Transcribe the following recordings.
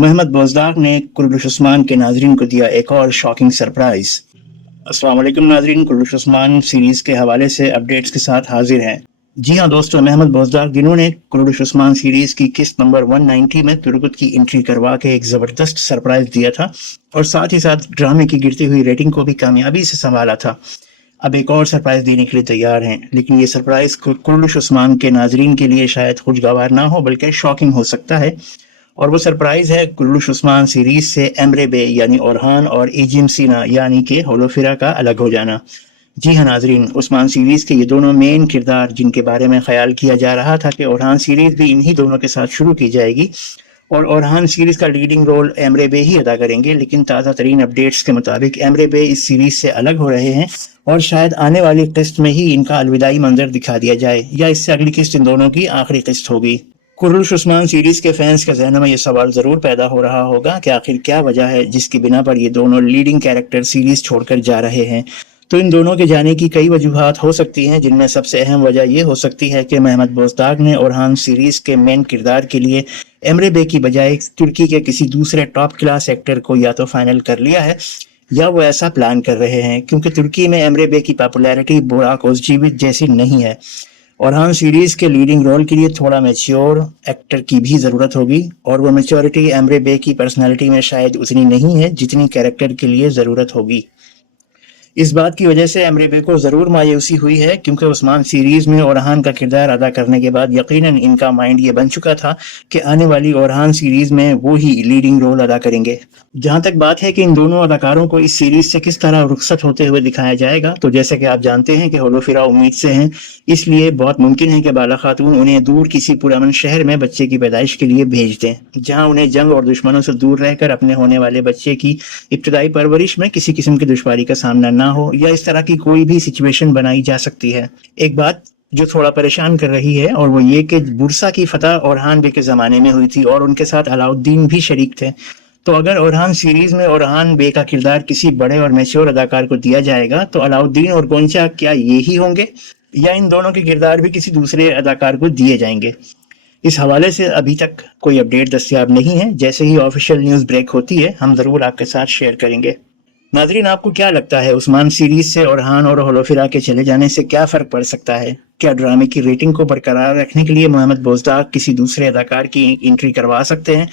मोहम्मद बोजदाक ने कुर्रुश उस्मान के नाजरीन को दिया एक और शॉकिंग सरप्राइज। अस्सलाम वालेकुम नाजरीन, कुर्रुश उस्मान सीरीज के हवाले से अपडेट्स के साथ हाजिर हैं। जी हाँ दोस्तों, मोहम्मद बोजदाक जिन्होंने कुर्रुश उस्मान सीरीज की किस्त नंबर 190 में तुर्गुत की एंट्री करवा के एक ज़बरदस्त सरप्राइज दिया था और साथ ही साथ ड्रामे की गिरती हुई रेटिंग को भी कामयाबी से संभाला था। अब एक और सरप्राइज देने के लिए तैयार हैं, लेकिन ये सरप्राइज कुर्रुश उस्मान के नाजरीन के लिए शायद खुशगवार ना हो बल्कि शॉकिंग हो सकता है। और वो सरप्राइज है कुर्रुश उस्मान सीरीज से एमरे बे यानी ओरहान और एजिम सीना यानी कि होलोफिरा का अलग हो जाना। जी हाँ नाजरीन, उस्मान सीरीज के ये दोनों मेन किरदार जिनके बारे में ख्याल किया जा रहा था कि ओरहान सीरीज भी इन्हीं दोनों के साथ शुरू की जाएगी और ओरहान सीरीज का लीडिंग रोल एमरे बे ही अदा करेंगे, लेकिन ताज़ा तरीन अपडेट्स के मुताबिक एमरे बे इस सीरीज से अलग हो रहे हैं और शायद आने वाली किस्त में ही इनका अलविदाई मंजर दिखा दिया जाए या इससे अगली किस्त इन दोनों की आखिरी किस्त होगी। कुर्रुश उस्मान सीरीज के फैंस के जहन में ये सवाल ज़रूर पैदा हो रहा होगा कि आखिर क्या वजह है जिसकी बिना पर ये दोनों लीडिंग कैरेक्टर सीरीज छोड़कर जा रहे हैं। तो इन दोनों के जाने की कई वजूहात हो सकती हैं, जिनमें सबसे अहम वजह ये हो सकती है कि मोहम्मद बोजदाक ने ओरहान सीरीज के मेन किरदार के लिए एमरे बे की बजाय तुर्की के किसी दूसरे टॉप क्लास एक्टर को या तो फाइनल कर लिया है या वो ऐसा प्लान कर रहे हैं, क्योंकि तुर्की में एमरे बे की पॉपुलैरिटी बुराक ओज़जीविच जैसी नहीं है। ओरहान सीरीज के लीडिंग रोल के लिए थोड़ा मैच्योर एक्टर की भी ज़रूरत होगी और वो मैच्योरिटी एमरे बे की पर्सनालिटी में शायद उतनी नहीं है जितनी कैरेक्टर के लिए ज़रूरत होगी। इस बात की वजह से एमरे बे को ज़रूर मायूसी हुई है, क्योंकि उस्मान सीरीज़ में ओरहान का किरदार अदा करने के बाद यकीनन इनका माइंड ये बन चुका था कि आने वाली ओरहान सीरीज़ में वो ही लीडिंग रोल अदा करेंगे। जहाँ तक बात है कि इन दोनों अदाकारों को इस सीरीज़ से किस तरह रुखसत होते हुए दिखाया जाएगा, तो जैसे कि आप जानते हैं कि होलोफिरा उम्मीद से हैं, इसलिए बहुत मुमकिन है कि बाला खातून उन्हें दूर किसी पुरअमन शहर में बच्चे की पैदाइश के लिए भेज दें, जहाँ उन्हें जंग और दुश्मनों से दूर रहकर अपने होने वाले बच्चे की इब्तदाई परवरिश में किसी किस्म की दुश्वारी का सामना ना हो, या इस तरह की कोई भी सिचुएशन बनाई जा सकती है। एक बात जो थोड़ा परेशान कर रही है और वो ये कि बुरसा की फतह ओरहान बे के ज़माने में हुई थी और उनके साथ अलाउद्दीन भी शरीक थे। तो अगर ओरहान सीरीज में ओरहान बे का किरदार किसी बड़े और मैच्योर अदाकार को दिया जाएगा तो अलाउद्दीन और गोंचा क्या ये ही होंगे या इन दोनों के किरदार भी किसी दूसरे अदाकार को दिए जाएंगे? इस हवाले से अभी तक कोई अपडेट दस्तयाब नहीं है। जैसे ही ऑफिशियल न्यूज़ ब्रेक होती है हम ज़रूर आपके साथ शेयर करेंगे। नाजरीन, आपको क्या लगता है उस्मान सीरीज से ओरहान और होलोफिरा के चले जाने से क्या फ़र्क पड़ सकता है? क्या ड्रामे की रेटिंग को बरकरार रखने के लिए मोहम्मद बोजदाक किसी दूसरे अदाकार की एंट्री करवा सकते हैं,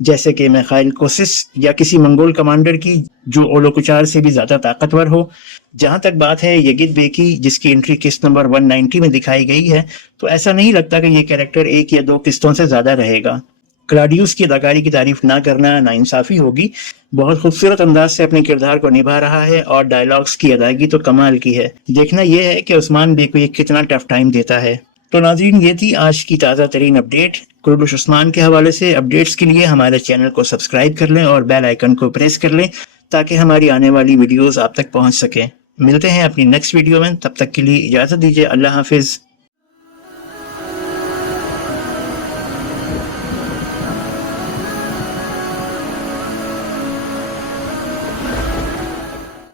जैसे कि मिखाइल कोसिस या किसी मंगोल कमांडर की जो ओलोकुचार से भी ज़्यादा ताकतवर हो? जहाँ तक बात है यगिद बे की, जिसकी एंट्री किस्त नंबर 190 में दिखाई गई है, तो ऐसा नहीं लगता कि ये कैरेक्टर एक या दो किस्तों से ज़्यादा रहेगा। क्लाडियस की अदाकारी की तारीफ ना करना नाइंसाफ़ी होगी। बहुत खूबसूरत अंदाज से अपने किरदार को निभा रहा है और डायलॉग्स की अदायगी तो कमाल की है। देखना यह है कि उस्मान बे को ये कितना टफ टाइम देता है। तो नाज़रीन, ये थी आज की ताज़ा तरीन अपडेट कुर्रुश उस्मान के हवाले से। अपडेट्स के लिए हमारे चैनल को सब्सक्राइब कर लें और बेल आइकन को प्रेस कर लें ताकि हमारी आने वाली वीडियोज़ आप तक पहुँच सकें। मिलते हैं अपनी नेक्स्ट वीडियो में, तब तक के लिए इजाज़त दीजिए। अल्लाह हाफिज़।